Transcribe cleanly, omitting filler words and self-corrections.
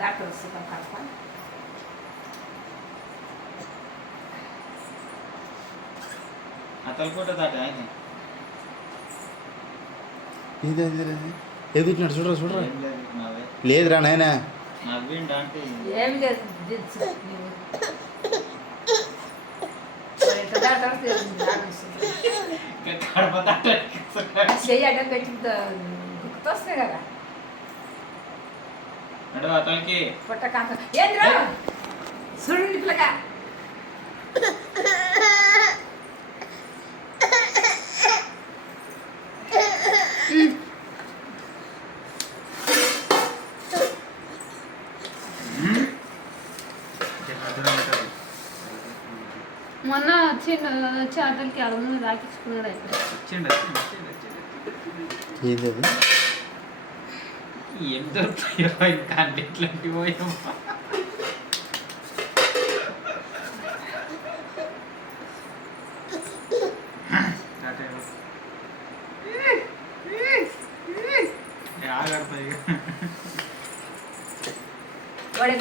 doctor వస్తుంది కడప అతలకోట దాట ఆయన ఎదుగుతున్నాడు చూడరా చూడరా లేదురా నాయన నవ్విండా అంటే ఏం లేదు కడప దాట చెయ్యడం పెట్టి గుర్తొస్తాయి కదా నడు అతలకి పొట్ట కాంత ఏంద్రా సుడు పిల్లగా మొన్న వచ్చిండు వచ్చి అతనికి అడుగు రాకించుకున్నాడు ఏది ఏం దొరుకుతాయో ఇంకా అన్నిట్లాంటి పోయమ్మా ఆగడతాయి